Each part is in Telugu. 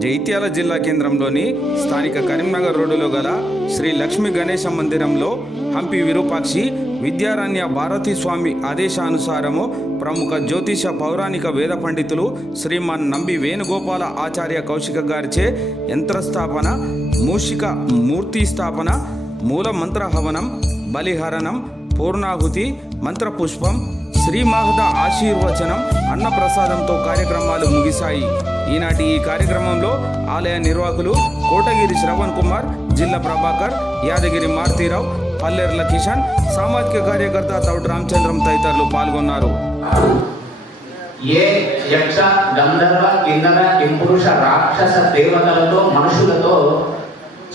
జైత్యాల జిల్లా కేంద్రంలోని స్థానిక కరీంనగర్ రోడ్డులో గల శ్రీ లక్ష్మీ గణేశ మందిరంలో హంపి విరూపాక్షి విద్యారణ్య భారతీ స్వామి ఆదేశానుసారము ప్రముఖ జ్యోతిష పౌరాణిక వేద పండితులు శ్రీమాన్ నంబి వేణుగోపాల ఆచార్య కౌశిక గారిచే యంత్రస్థాపన మూషిక మూర్తి స్థాపన మూల మంత్ర హవనం బలిహరణం పూర్ణాహుతి మంత్రపుష్పం శ్రీ మహద ఆశీర్వచనం అన్నప్రసాదంతో కార్యక్రమాలు ముగిశాయి. ఈనాటి ఈ కార్యక్రమంలో ఆలయ నిర్వాహకులు కోటగిరి శ్రవణ్ కుమార్ జిల్లా ప్రభాకర్ యాదగిరి మారుతీరావు పల్లెర్ల కిషన్ సామాజిక కార్యకర్త తౌడు రామచంద్రం తదితరులు పాల్గొన్నారు. ఏ యక్ష గంధర్వ కిన్నర కింపురుష రాక్షస దేవతలతో మనుషులతో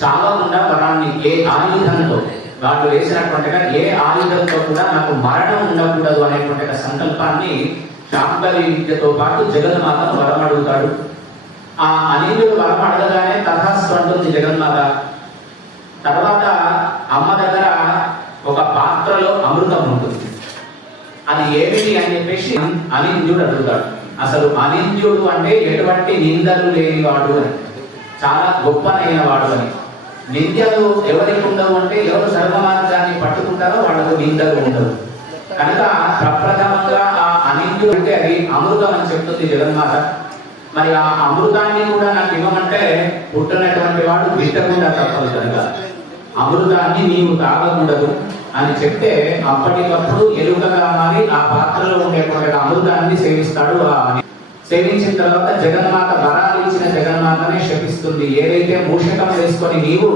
చాలా ఉన్న వరాన్ని ఏ ఆయుధంతో దాంట్లో వేసినటువంటిగా ఏ ఆయుధంతో కూడా నాకు మరణం ఉండకూడదు అనేటువంటి సంకల్పాన్ని శాంభవి విద్యతో పాటు జగన్మాతను వరం అడుగుతాడు. ఆ అనిలుడు వరం అడగగానే తథాస్తు అంటుంది జగన్మాత. తర్వాత అమ్మ దగ్గర ఒక పాత్రలో అమృతం ఉంటుంది. అది ఏమిటి అని చెప్పేసి అనింద్యుడు అడుగుతాడు. అసలు అనింద్యుడు అంటే ఎటువంటి నిందలు లేనివాడు అని చాలా గొప్పనైన వాడు అని. నిందలు ఎవరికి ఉండవు అంటే ఎవరు సర్వమార్గాన్ని పట్టుకుంటారో వాళ్ళకు నిందలు ఉండవు. కనుక ప్రప్రథమంగా ఆ అనింద్యుడు అంటే అది అమృతం అని చెప్తుంది జగన్మాత. మరి ఆ అమృతాన్ని కూడా నాకు ఇవ్వమంటే పుట్టినటువంటి వాడు విట్టకుండా తప్పదు కనుక అమృతాన్ని నీవు తాగకూడదు అని చెప్తే అప్పటికప్పుడు ఎలుకగా మారి ఆ పాత్రలో ఉండేటువంటి అమృతాన్ని సేవిస్తాడు ఆ అని. సేవించిన తర్వాత జగన్మాత వర జగన్మాతనే శపిస్తుంది. ఏదైతే మూషికం వేసుకొని నీవు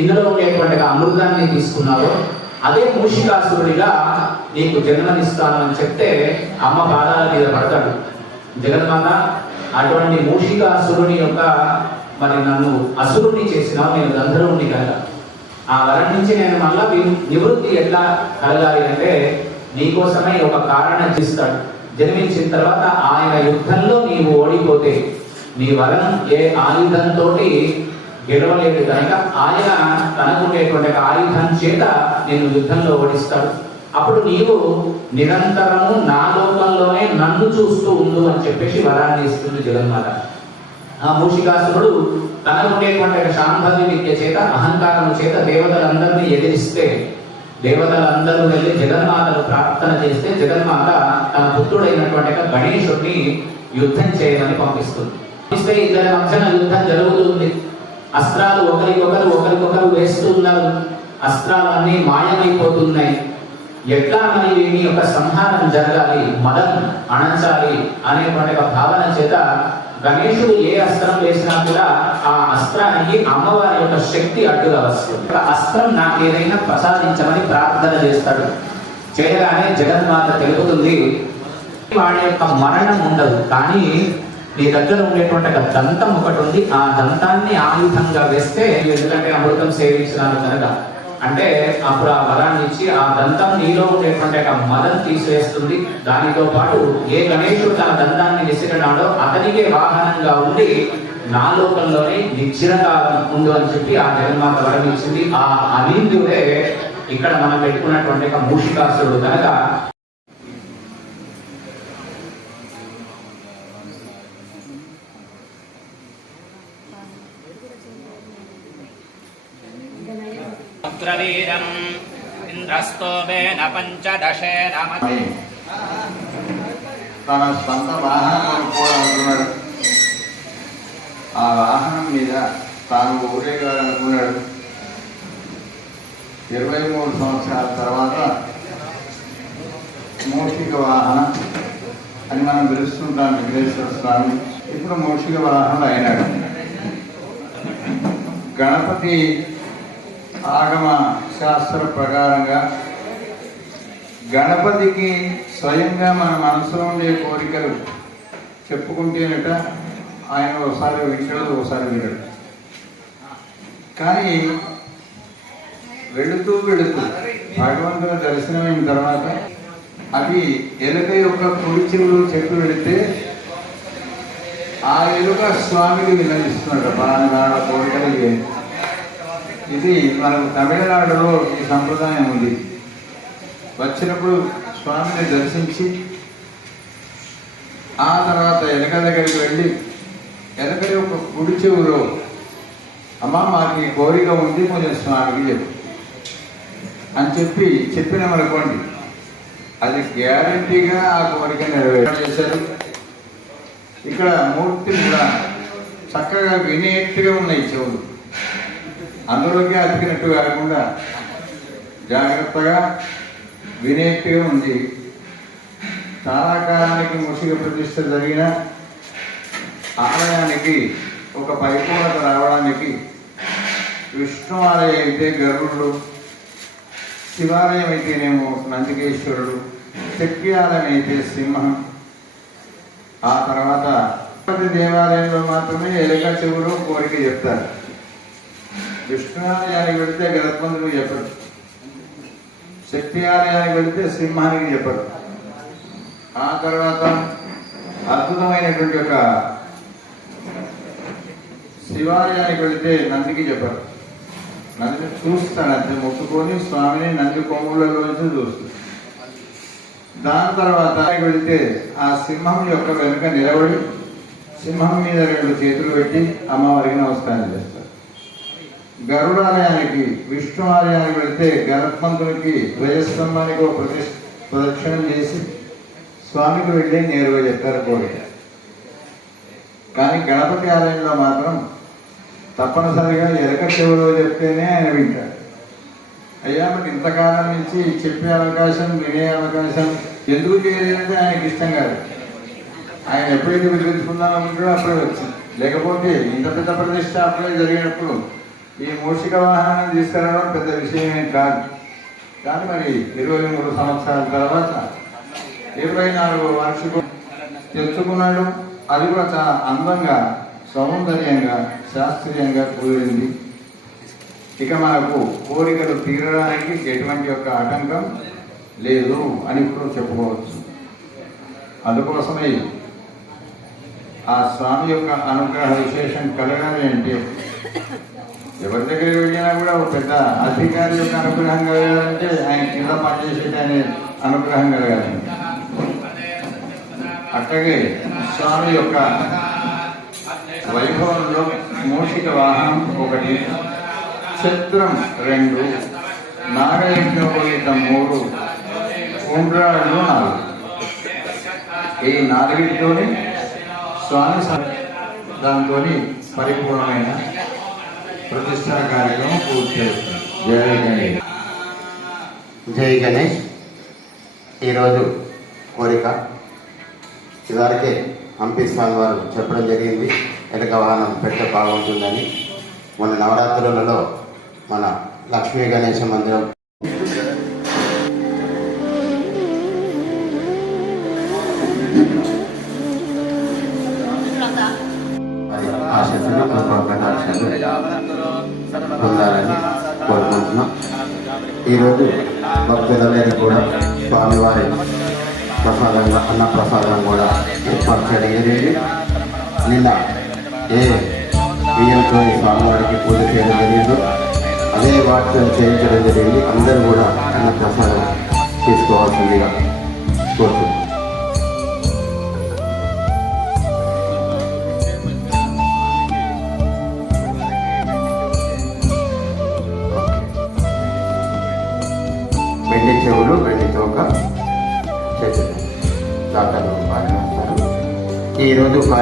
ఇందులో ఉండేటువంటి అమృతాన్ని తీసుకున్నావో అదే మూషికాసురుడిగా నీకు జన్మనిస్తానని చెప్తే అమ్మ పాదాల మీద పడతాడు. జగన్మాత అటువంటి మూషికాసురుని యొక్క మరి నన్ను అసురుని చేసినావు నేను గంధర్వుని కదా ఆ వరం నుంచి నేను మళ్ళా నివృత్తి ఎట్లా కలగాలి అంటే నీకోసమే ఒక కారణం చేస్తాడు జన్మించిన తర్వాత ఆయన యుద్ధంలో నీవు ఓడిపోతే నీ వరం ఏ ఆయుధంతో గెలవలేదు కనుక ఆయన తనకుండేటువంటి ఆయుధం చేత నేను యుద్ధంలో ఓడిస్తాడు. అప్పుడు నీవు నిరంతరము నా లోకంలోనే నన్ను చూస్తూ ఉండు అని చెప్పేసి వరాన్ని ఇస్తుంది జగన్మాత. ఆ మూషికాసురుడు తనకుండేటువంటి శాంభవి విద్య చేత అహంకారం చేత దేవతలందరినీ ఎదిరిస్తే దేవతలందరూ వెళ్ళి జగన్మాతను ప్రార్థన చేస్తే జగన్మాత తన పుత్రుడైనటువంటి ఒక గణేశుడిని యుద్ధం చేయమని పంపిస్తుంది. ఇస్తే ఇద్దరి మధ్యన యుద్ధం జరుగుతుంది. అస్త్రాలు ఒకరికొకరు ఒకరికొకరు వేస్తూ ఉన్నారు. అస్త్రాలన్నీ మాయమైపోతున్నాయి. ఎట్లా మరి వీని యొక్క సంహారం జరగాలి మదం అణచాలి అనేటువంటి ఒక భావన చేత గణేశుడు ఏ అస్త్రం వేసినా కూడా ఆ అస్త్రానికి అమ్మవారి యొక్క శక్తి అడ్డుగా వస్తుంది. అస్త్రం నాకు ఏదైనా ప్రసాదించమని ప్రార్థన చేస్తాడు. చేయగానే జగన్మాత తెలుపుతుంది. వాడి యొక్క మరణం ఉండదు. కానీ నీ దగ్గర ఉండేటువంటి ఒక దంతం ఒకటి ఉంది. ఆ దంతాన్ని ఆయుధంగా వేస్తే ఎందుకంటే అమృతం సేవించినాను కనుక అంటే అప్పుడు ఆ వరాన్ని ఇచ్చి ఆ దంతం నీలో ఉండేటువంటి ఒక మదం తీసివేస్తుంది. దానితో పాటు ఏ గణేశుడు తన దంతాన్ని విసిరినాడో అతనికే వాహనంగా ఉండి నా లోకంలోనే నిశ్చిరకాలం ఉండు అని చెప్పి ఆ జగన్మాత వరం ఇచ్చింది ఆ అనిందుడే ఇక్కడ మనం పెట్టుకున్నటువంటి ఒక మూషికాసురుడు కనుక పుత్రవీరం ఇంద్రస్తోమేన పంచదశేన తన సొంత వాహనం అనుకున్నాడు. ఆ వాహనం మీద తాను ఊరేగాలనుకున్నాడు. ఇరవై మూడు సంవత్సరాల తర్వాత మౌషిక వాహనం అని మనం పిలుస్తుంటాం విఘ్నేశ్వర స్వామి. ఇప్పుడు మౌషిక వాహనం అయినాడు. గణపతి ఆగమ శాస్త్ర ప్రకారంగా గణపతికి స్వయంగా మన మనసులో ఉండే కోరికలు చెప్పుకుంటేనట ఆయన ఒకసారి వింటాడు ఒకసారి వినడు కానీ వెళుతూ వెళుతూ భగవంతుని దర్శనమైన తర్వాత అది ఎలుక యొక్క కుడి చెవులు చెట్టు వెళితే ఆ ఎలుక స్వామిని వినదిస్తున్నాడు బాగా కోరికలు ఇది మనకు తమిళనాడులో ఈ సంప్రదాయం ఉంది. వచ్చినప్పుడు స్వామిని దర్శించి ఆ తర్వాత వెనక దగ్గరికి వెళ్ళి వెనకటి ఒక గుడి చెవులో అమ్మ మాకు ఈ కోరిక ఉంది కొంచెం స్వామికి చెప్పు. అని చెప్పి చెప్పినామనుకోండి అది గ్యారంటీగా ఆ కోరిక నెరవేరు చేశారు. ఇక్కడ మూర్తి కూడా చక్కగా వినేట్టుగా ఉన్నాయి చెవులు. అందులోకి అతికినట్టు కాకుండా జాగ్రత్తగా వినేట్టుగా ఉంది. చాలా కాలానికి ముసిగ ప్రతిష్ట జరిగిన ఆలయానికి ఒక పరిపూర్ణత రావడానికి విష్ణు ఆలయం అయితే గరుడు శివాలయం అయితేనేమో నందికేశ్వరుడు శక్తి ఆలయం అయితే సింహం. ఆ తర్వాత దేవాలయంలో మాత్రమే ఎలుక చెవులు కోరిక చెప్తారు. విష్ణు వెళితే గణపంతుడు చెప్పడు శక్తి ఆలయానికి వెళితే సింహానికి చెప్పడు ఆ తర్వాత అద్భుతమైనటువంటి ఒక శివాలయానికి వెళితే నందికి చెప్పరు. నంది చూస్తాడు అంతే ముట్టుకొని స్వామిని నంది కొమ్ములలోంచి చూస్తాడు. దాని తర్వాత వెళితే ఆ సింహం యొక్క వెనుక నిలబడి సింహం మీద రెండు చేతులు పెట్టి అమ్మవారికి నమస్కారం చేస్తారు. గరుడాలయానికి విష్ణు ఆలయానికి వెళితే గణపంతునికి ధ్వజస్తంభానికి ఒక ప్రతి ప్రదక్షిణం చేసి స్వామికి వెళ్ళి నేరుగా చెప్పారు కోరిక కానీ గణపతి ఆలయంలో మాత్రం తప్పనిసరిగా ఎరక చెవులో చెప్తేనే ఆయన వింటాడు. అయ్యా మరి ఇంతకాలం నుంచి చెప్పే అవకాశం వినే అవకాశం ఎందుకు చేయలేదంటే ఆయనకి ఇష్టం కాదు. ఆయన ఎప్పుడైతే విలువించుకుందాం అనుకుంటాడో అప్పుడే వచ్చింది. లేకపోతే ఇంత పెద్ద ప్రతిష్ట అప్పుడే జరిగినప్పుడు ఈ మూషిక వాహనాన్ని తీసుకురావడం పెద్ద విషయమే కాదు. కానీ మరి ఇరవై మూడు సంవత్సరాల తర్వాత ఇరవై నాలుగు వార్షిక తెచ్చుకున్నాడు. అది కూడా చాలా అందంగా సౌందర్యంగా శాస్త్రీయంగా కూడింది ఇక మనకు కోరికలు తీరడానికి ఎటువంటి యొక్క ఆటంకం లేదు అని ఇప్పుడు చెప్పుకోవచ్చు. అందుకోసమే ఆ స్వామి యొక్క అనుగ్రహ విశేషం కలగాలి అంటే ఎవరి దగ్గరికి వెళ్ళినా కూడా ఒక పెద్ద అధికారి యొక్క అనుగ్రహం కలగాలంటే ఆయన కింద పనిచేసేటి అనే అనుగ్రహం కలగాలి. అట్లాగే స్వామి యొక్క వైభవంలో మూషిక వాహనం ఒకటి చిత్రం రెండు నాగయజ్ఞోపవీత మూడు ఉండ్రాళ్ళు నాలుగు. ఈ నాలుగిటితోని స్వామి దానితోని పరిపూర్ణమైన ప్రతిష్టా కార్యక్రమం పూర్తి చేస్తుంది జయ గణేష్. జై గణేష్. ఈరోజు కోరిక ఇదివరకే హంపి స్వామి వారు చెప్పడం జరిగింది. ఎలక వాహనం పెట్టే బాగుంటుందని. మొన్న నవరాత్రులలో మన లక్ష్మీ గణేశ మందిరం ఆశీస్సులు కృపా కటాక్షాలు పొందాలని కోరుకుంటున్నాం ఈరోజు భక్తులందరికీ కూడా స్వామివారి ప్రసాదంగా అన్న ప్రసాదం కూడా ఏర్పాటు చేయడం జరిగింది. నిన్న ఏ బియ్యంతో స్వామివారికి పూజ చేయడం జరిగిందో అదే వాటితో చేయించడం జరిగింది. అందరూ కూడా అన్న ప్రసాదం తీసుకోవాల్సిందిగా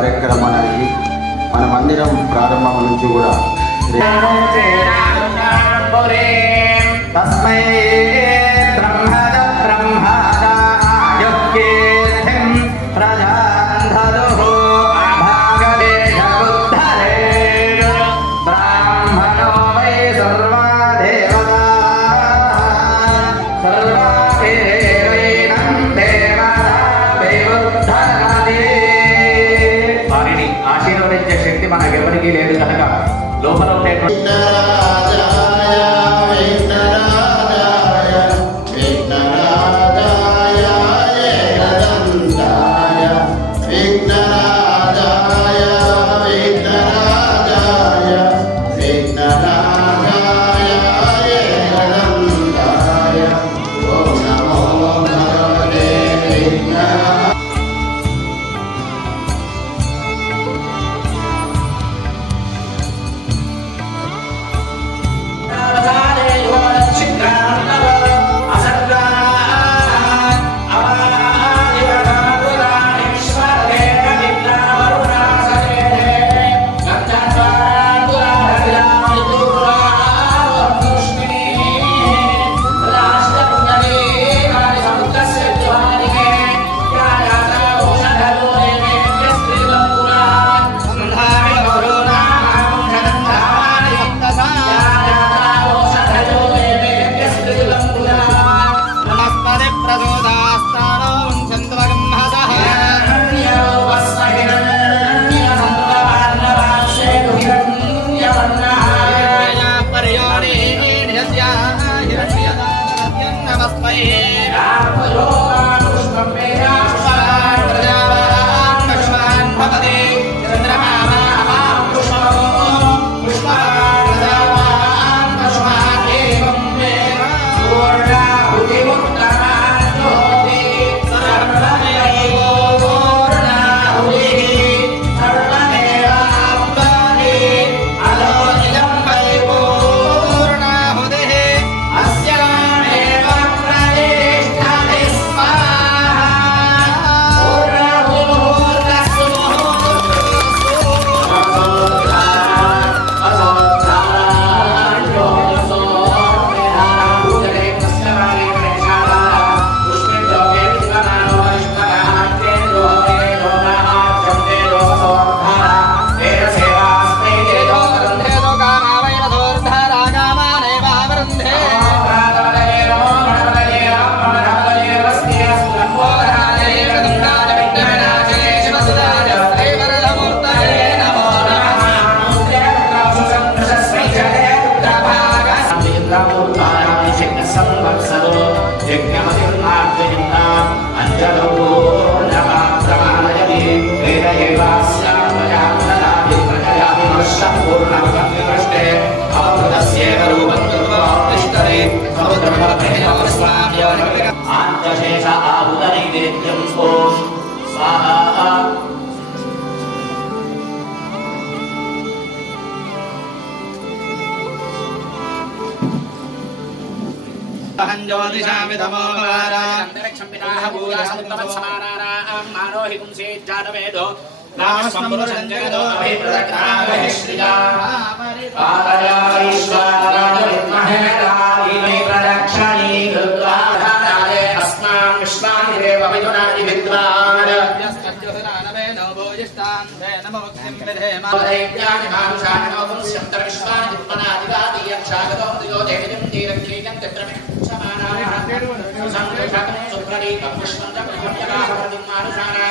కార్యక్రమానికి మన మందిరం ప్రారంభం నుంచి కూడా తస్మై ఆశీర్వదించే శక్తి మనకెవరికీ లేదు కనుక లోపల ఉండేటువంటి ोदिशामिदमोपवारान्तरिक्षम्पिताहभूयसमुत्तमत्समानारामारोहिपुंसेज्जातवेदो नामस्मन्दोरञ्जयदोभिप्रदक्षामहिश्रियामहे प्रदक्षिणी कृत्वा अस्मान् विश्वानिरेव मिथुनानि विद्वान् नमो भोजिष्टान्ते नमो भक्तिं विधेम। दैत्यानि मानुषाणि ఏకపుష్పం ప్రపంచ మానసానా